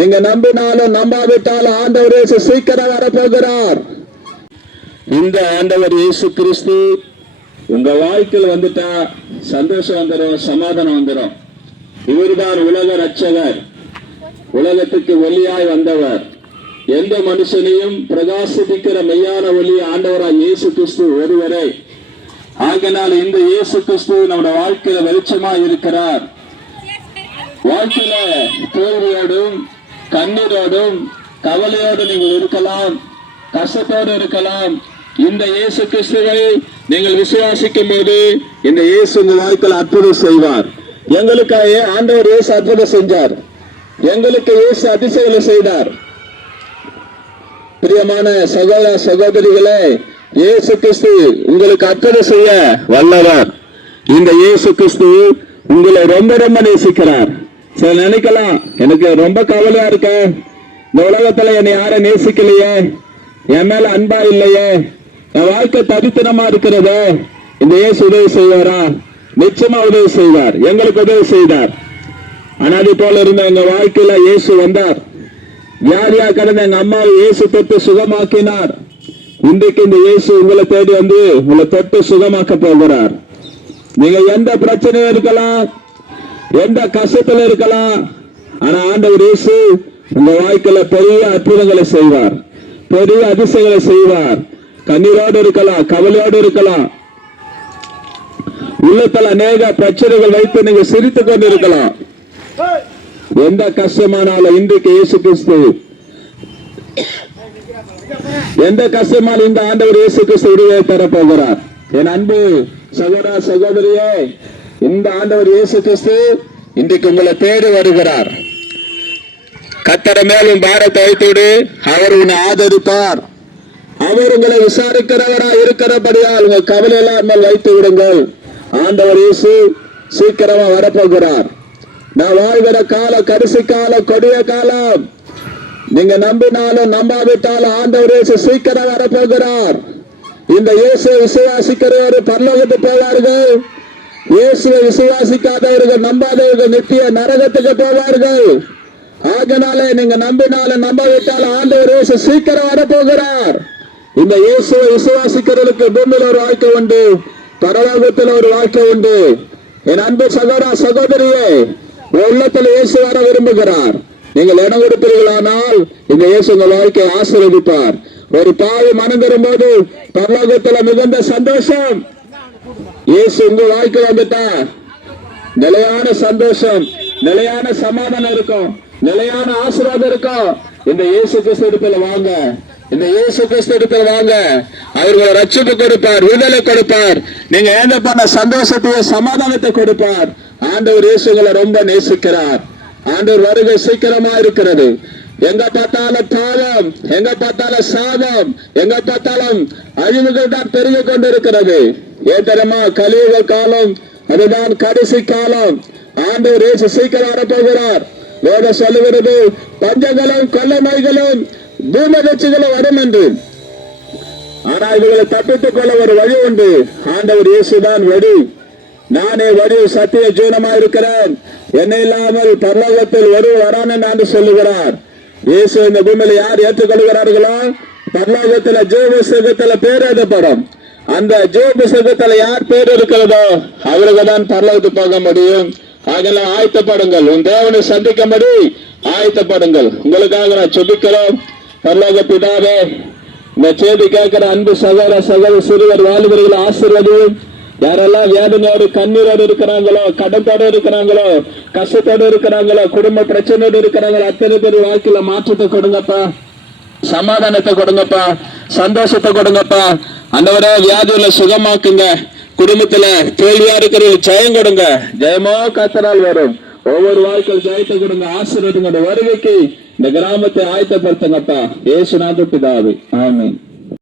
நீங்க நம்பினாலும் நம்பாவிட்டாலும் ஆண்டவர் இயேசு சீக்கிரம் வரப்போகிறார். இந்த ஆண்டவர் இயேசு கிறிஸ்து உங்க வாழ்க்கையில் வந்துட்டா சந்தோஷம் வந்துடும், சமாதானம் வந்துடும். இவர்தான் உலக ரட்சகர், உலகத்துக்கு ஒளியாய் வந்தவர். எந்த மனுஷனையும் பிரகாசிப்பிக்கிற மெய்யான ஒளி ஆண்டவராய் இயேசு கிறிஸ்து ஒருவரே. ஆகினால் இந்த இயேசு கிறிஸ்து நம்முடைய வாழ்க்கையில வெளிச்சமா இருக்கிறார். வாழ்க்கையில தோல்வியோடும் கண்ணீரோடும் கவலையோடு நீங்கள் இருக்கலாம், கஷ்டத்தோடு இருக்கலாம். இந்த இயேசு கிறிஸ்துவை நீங்கள் விசுவாசிக்கும் போது இந்த இயேசு உங்க வாழ்க்கையில் அற்புதம் செய்வார். எங்களுக்காக ஆண்டவர் இயேசு அற்புதம் செஞ்சார், எங்களுக்கு இயேசு அதிசயங்களை செய்தார். பிரியமான சகோதர சகோதரிகளே, இயேசு கிறிஸ்து உங்களுக்கு அற்புதம் செய்ய வல்லவர். இந்த இயேசு கிறிஸ்து உங்களை ரொம்ப ரொம்ப நேசிக்கிறார். சில நினைக்கலாம், எனக்கு ரொம்ப கவலையா இருக்க, இந்த உலகத்துல என்னை யாரும் நேசிக்கலையே, என் மேல அன்பா இல்லையே, என் வாழ்க்கை தரித்திரமா இருக்கிறது. இந்த இயேசு உதவி செய்வாரா? நிச்சயமா உதவி செய்வார். எங்களுக்கு உதவி செய்தார். அனாதை போல இருந்த எங்க வாழ்க்கையில இயேசு வந்தார். வியாதியா கடந்த எங்க அம்மாவை இயேசு தொட்டு சுகமாக்கினார். இன்றைக்கு இந்த இயேசு உங்களை தேடி வந்து உங்களை தொட்டு சுகமாக்க போகிறார். நீங்க எந்த பிரச்சனையும் இருக்கலாம், எந்த கஷ்டத்துல இருக்கலாம், ஆனா ஆண்டவர் இயேசு உங்க வாழ்க்கையில பெரிய அற்புதங்களை செய்வார், பெரிய அதிசயங்களை செய்வார். கண்ணீரோடு இருக்கலாம், கவலையோடு இருக்கலாம், உள்ளத்தில் அநேக பிரச்சனைகள் வைத்து நீங்க சிரித்துக் கொண்டு இருக்கலாம். எந்த கஷ்டமானாலும் இன்றைக்கு இயேசு கிறிஸ்து, எந்த கஷ்டமானாலும் இந்த ஆண்டவர் இயேசு கிறிஸ்து விடுதலை தரப்போகிறார். என் அன்பு சகோதர சகோதரியே, இந்த ஆண்டவர் இயேசு கிறிஸ்து இன்றைக்கு உங்களை தேடி வருகிறார். கர்த்தர் மேலும் பாரத்தை வைத்துவிடு, அவர் உன்னை ஆதரிப்பார். அவர் உங்களை விசாரிக்கிறவரா இருக்கிறபடியால் உங்க கவலை எல்லாம் வைத்து விடுங்கள். ஆண்டவர் இயேசு சீக்கிரமா வரப்போகிறார். நான் வாழ்கிற காலம் கடைசி காலம், கொடிய காலம். நீங்க நம்பினாலும் நம்பாவிட்டாலும் ஆண்டவர் இயேசு சீக்கிரம் வரப்போகிறார். இந்த இயேசுவை விசுவாசிக்கிறவர்கள் பரலோகத்துக்கு போவார்கள். இயேசுவை விசுவாசிக்காதவர்கள், நம்பாதவர்கள் நித்திய நரகத்துக்கு போவார்கள். ஆகினாலே நீங்க நம்பினாலும் நம்பாவிட்டாலும் ஆண்டவர் இயேசு சீக்கிரம் வரப்போகிறார். இந்த இயேசுவை விசுவாசிக்கிறவர்களுக்கு பூமியில் ஒரு வாழ்க்கை உண்டு, பரலோகத்தில் ஒரு வாழ்க்கை உண்டு. என் அன்பு சகோதர சகோதரியே, உள்ளத்தில் இயேசு வர விரும்புகிறார். நீங்கள் இடம் கொடுப்பீர்களானால் இந்த இயேசு உங்கள் வாழ்க்கையை ஆசீர்வதிப்பார். ஒரு பாவி மனம் பெறும்போது பரலோகத்தில் மிகுந்த சந்தோஷம். இயேசு உங்க வாழ்க்கை வந்துட்டா நிலையான சந்தோஷம், நிலையான சமாதானம் இருக்கும், நிலையான ஆசீர்வாதம் இருக்கும். இந்த இயேசு கிறிஸ்து இடத்துல வாங்க, இந்த இயேசு கிறிஸ்து இடத்துல வாங்க. அவர்களை ரட்சிப்பு கொடுப்பார், விடுதலை கொடுப்பார். நீங்க ஏந்த பண்ண சந்தோஷத்தையும் சமாதானத்தை கொடுப்பார். ஆண்டவர் இயேசுகளை ரொம்ப நேசிக்கிறார். ஆண்டவர் வருகை சீக்கிரமா இருக்கிறது. எங்க பார்த்தாலும் பாவம், எங்க பார்த்தாலும் சாபம், எங்க பார்த்தாலும் அழிவுகள் தான் பெருகி கொண்டிருக்கிறது. ஏன் தெரியுமா? கலியுக காலம், அதுதான் கடைசி காலம். ஆண்டவர் இயேசு சீக்கிரம் வரப்போகிறார். வேதம் சொல்லுகிறது, பஞ்சங்களும் கொள்ளை நோய்களும் பூமதட்சிகளும் வரும் என்று. ஆனா இவர்களை தப்பித்துக் கொள்ள ஒரு வழி உண்டு. ஆண்டவர் இயேசுதான் வழி. நானே வழி, சத்திய ஜீவனமா இருக்கிறேன், என்னை இல்லாமல் பரலோகத்தில் ஒரு வரான் என்று சொல்லுகிறார். இயேசு இந்த பூமியில யார் ஏற்றுக்கொள்கிறார்களோ பரலோகத்துல ஜீவ புஸ்தகத்துல பேர் எழுதப்படும். அந்த ஜீவ புஸ்தகத்துல யார் பேர் இருக்கிறதோ அவருக்கு தான் பரலோகத்துக்கு போக முடியும். ஆகல ஆயத்தப்படுங்கள், உன் தேவனை சந்திக்கும்படி ஆயத்தப்படுங்கள். உங்களுக்காக நான் ஜெபிக்கிறோம். பரலோக பிதாவே, இந்த செய்தி கேட்கிற அன்பு சகோதர சகோதரி சிறுவர் வாலிபர்கள் ஆசீர்வதியும். யாரெல்லாம் வேதனையோடு கண்ணீரோடு இருக்கிறாங்களோ, கடத்தோடு இருக்கிறாங்களோ, கஷ்டத்தோடு இருக்கிறாங்களோ, குடும்ப பிரச்சனையோடு இருக்கிறாங்களோ, அத்தனை பேர் வாழ்க்கையில மாற்றத்தை கொடுங்கப்பா, சமாதானத்தை கொடுங்கப்பா, சந்தோஷத்தை கொடுங்கப்பா. அந்தவரை வியாதியில சுகமாக்குங்க. குடும்பத்துல தோல்வியா இருக்கிற ஜெயம் கொடுங்க. ஜெயமோ கர்த்தரால் வரும். ஒவ்வொரு வாழ்க்கையில் ஜெயத்தை கொடுங்க, ஆசீர்வதிங்க. வருகைக்கு இந்த கிராமத்தை ஆயத்தப்படுத்துங்கப்பா. இயேசு நாமத்தில் பிதாவே, ஆமென்.